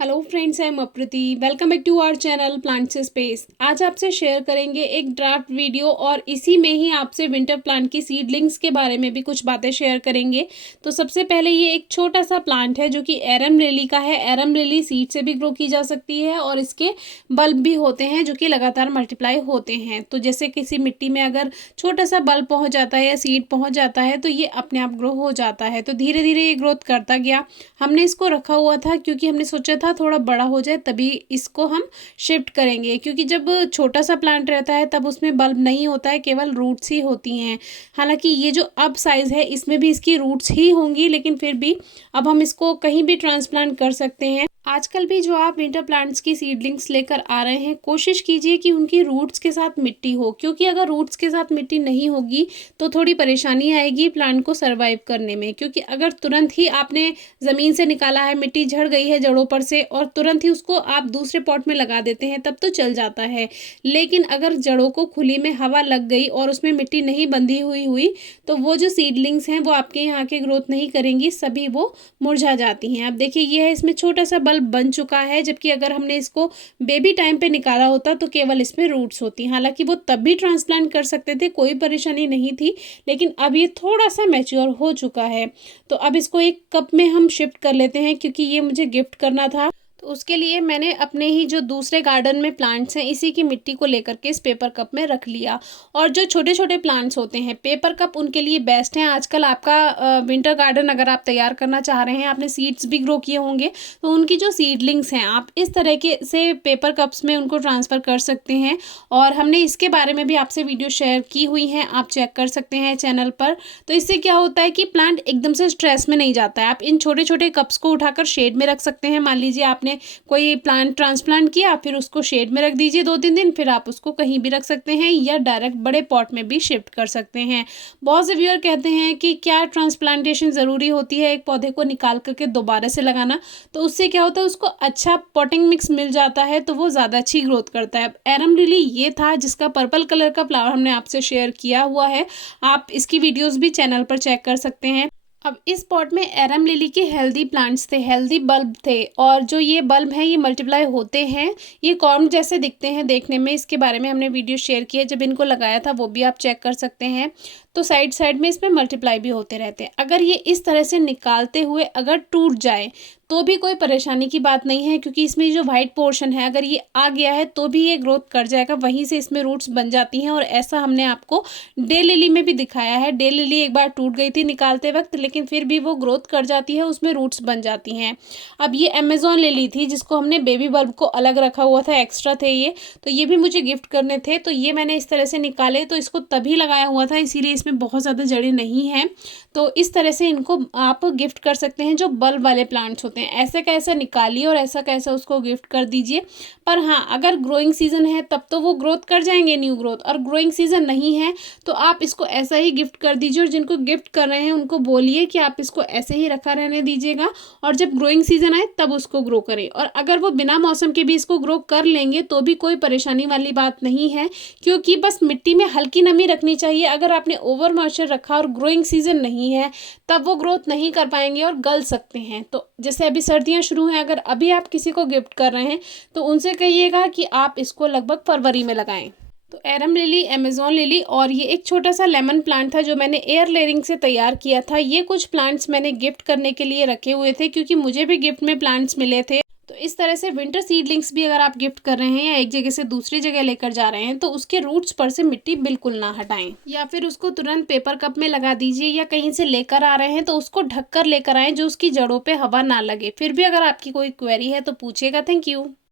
Hello friends, I am अप्रति। Welcome back to our channel plant से space. आज आपसे शेयर करेंगे एक ड्राफ्ट वीडियो और इसी में ही आपसे विंटर प्लांट की सीडलिंग्स के बारे में भी कुछ बातें शेयर करेंगे। तो सबसे पहले ये एक छोटा सा प्लांट है जो कि एरम लिली का है। एरम लिली सीड से भी ग्रो की जा सकती है और इसके बल्ब भी होते हैं जो कि लगातार मल्टीप्लाई होते हैं। तो जैसे किसी मिट्टी में अगर छोटा सा बल्ब पहुँच जाता है या सीड पहुँच जाता है तो ये अपने आप ग्रो हो जाता है। तो धीरे धीरे ये ग्रोथ करता गया। हमने इसको रखा हुआ था क्योंकि हमने सोचा था थोड़ा बड़ा हो जाए तभी इसको हम शिफ्ट करेंगे, क्योंकि जब छोटा सा प्लांट रहता है तब उसमें बल्ब नहीं होता है, केवल रूट्स ही होती हैं। हालांकि ये जो अब साइज़ है इसमें भी इसकी रूट्स ही होंगी, लेकिन फिर भी अब हम इसको कहीं भी ट्रांसप्लांट कर सकते हैं। आजकल भी जो आप विंटर प्लांट्स की सीडलिंग्स लेकर आ रहे हैं, कोशिश कीजिए कि उनकी रूट्स के साथ मिट्टी हो, क्योंकि अगर रूट्स के साथ मिट्टी नहीं होगी तो थोड़ी परेशानी आएगी प्लांट को सरवाइव करने में। क्योंकि अगर तुरंत ही आपने ज़मीन से निकाला है, मिट्टी झड़ गई है जड़ों पर से और तुरंत ही उसको आप दूसरे पॉट में लगा देते हैं तब तो चल जाता है, लेकिन अगर जड़ों को खुली में हवा लग गई और उसमें मिट्टी नहीं बंधी हुई तो वो जो सीडलिंग्स हैं वो आपके यहाँ के ग्रोथ नहीं करेंगी, सभी वो मुरझा जाती हैं। अब देखिए ये है, इसमें छोटा सा बल्ब बन चुका है, जबकि अगर हमने इसको बेबी टाइम पे निकाला होता तो केवल इसमें रूट्स होती। हालांकि वो तब भी ट्रांसप्लांट कर सकते थे, कोई परेशानी नहीं थी, लेकिन अब ये थोड़ा सा मैच्योर हो चुका है। तो अब इसको एक कप में हम शिफ्ट कर लेते हैं, क्योंकि ये मुझे गिफ्ट करना था। तो उसके लिए मैंने अपने ही जो दूसरे गार्डन में प्लांट्स हैं इसी की मिट्टी को लेकर के इस पेपर कप में रख लिया। और जो छोटे छोटे प्लांट्स होते हैं, पेपर कप उनके लिए बेस्ट हैं। आजकल आपका विंटर गार्डन अगर आप तैयार करना चाह रहे हैं, आपने सीड्स भी ग्रो किए होंगे, तो उनकी जो सीडलिंग्स हैं आप इस तरह के से पेपर कप्स में उनको ट्रांसफ़र कर सकते हैं। और हमने इसके बारे में भी आपसे वीडियो शेयर की हुई हैं, आप चेक कर सकते हैं चैनल पर। तो इससे क्या होता है कि प्लांट एकदम से स्ट्रेस में नहीं जाता है। आप इन छोटे छोटे कप्स को उठाकर शेड में रख सकते हैं। मान लीजिए आपने कोई प्लांट ट्रांसप्लांट किया, फिर उसको शेड में रख दीजिए 2-3 दिन, फिर आप उसको कहीं भी रख सकते हैं या डायरेक्ट बड़े पॉट में भी शिफ्ट कर सकते हैं। बहुत से व्यूअर कहते हैं कि क्या ट्रांसप्लांटेशन ज़रूरी होती है एक पौधे को निकाल करके दोबारा से लगाना, तो उससे क्या होता है उसको अच्छा पॉटिंग मिक्स मिल जाता है, तो वो ज़्यादा अच्छी ग्रोथ करता है। एरम लिली ये था जिसका पर्पल कलर का फ्लावर हमने आपसे शेयर किया हुआ है, आप इसकी वीडियोज़ भी चैनल पर चेक कर सकते हैं। अब इस पॉट में एरम लिली के हेल्दी प्लांट्स थे, हेल्दी बल्ब थे, और जो ये बल्ब हैं ये मल्टीप्लाई होते हैं। ये कॉर्न जैसे दिखते हैं देखने में, इसके बारे में हमने वीडियो शेयर की है, जब इनको लगाया था वो भी आप चेक कर सकते हैं। तो साइड साइड में इसमें मल्टीप्लाई भी होते रहते हैं। अगर ये इस तरह से निकालते हुए अगर टूट जाए तो भी कोई परेशानी की बात नहीं है, क्योंकि इसमें जो वाइट पोर्शन है अगर ये आ गया है तो भी ये ग्रोथ कर जाएगा, वहीं से इसमें रूट्स बन जाती हैं। और ऐसा हमने आपको डे लिली में भी दिखाया है। डे लिली एक बार टूट गई थी निकालते वक्त, लेकिन फिर भी वो ग्रोथ कर जाती है, उसमें रूट्स बन जाती हैं। अब ये अमेजोन लिली थी जिसको हमने बेबी बल्ब को अलग रखा हुआ था, एक्स्ट्रा थे ये, तो ये भी मुझे गिफ्ट करने थे। तो ये मैंने इस तरह से निकाले, तो इसको तभी लगाया हुआ था, इसीलिए इसमें बहुत ज़्यादा जड़ें नहीं हैं। तो इस तरह से इनको आप गिफ्ट कर सकते हैं। जो बल्ब वाले प्लांट्स होते हैं ऐसे का ऐसा निकालिए और ऐसा का ऐसा उसको गिफ्ट कर दीजिए। पर हाँ, अगर ग्रोइंग सीजन है तब तो वो ग्रोथ कर जाएंगे, न्यू ग्रोथ, और ग्रोइंग सीजन नहीं है तो आप इसको ऐसा ही गिफ्ट कर दीजिए। और जिनको गिफ्ट कर रहे हैं उनको बोलिए कि आप इसको ऐसे ही रखा रहने दीजिएगा और जब ग्रोइंग सीजन आए तब उसको ग्रो करें। और अगर वो बिना मौसम के भी इसको ग्रो कर लेंगे तो भी कोई परेशानी वाली बात नहीं है, क्योंकि बस मिट्टी में हल्की नमी रखनी चाहिए। अगर आपने ओवर मॉइस्चर रखा और ग्रोइंग सीजन नहीं है तब वो ग्रोथ नहीं कर पाएंगे और गल सकते हैं। तो जैसे अभी सर्दियां शुरू हैं, अगर अभी आप किसी को गिफ्ट कर रहे हैं तो उनसे कहिएगा कि आप इसको लगभग फरवरी में लगाएं। तो एरम लिली, अमेजोन लिली और ये एक छोटा सा लेमन प्लांट था जो मैंने एयर लेयरिंग से तैयार किया था। ये कुछ प्लांट्स मैंने गिफ्ट करने के लिए रखे हुए थे, क्योंकि मुझे भी गिफ्ट में प्लांट्स मिले थे। तो इस तरह से विंटर सीडलिंग्स भी अगर आप गिफ्ट कर रहे हैं या एक जगह से दूसरी जगह लेकर जा रहे हैं तो उसके रूट्स पर से मिट्टी बिल्कुल ना हटाएं, या फिर उसको तुरंत पेपर कप में लगा दीजिए, या कहीं से लेकर आ रहे हैं तो उसको ढककर लेकर आएं जो उसकी जड़ों पे हवा ना लगे। फिर भी अगर आपकी कोई क्वेरी है तो पूछिएगा। Thank you.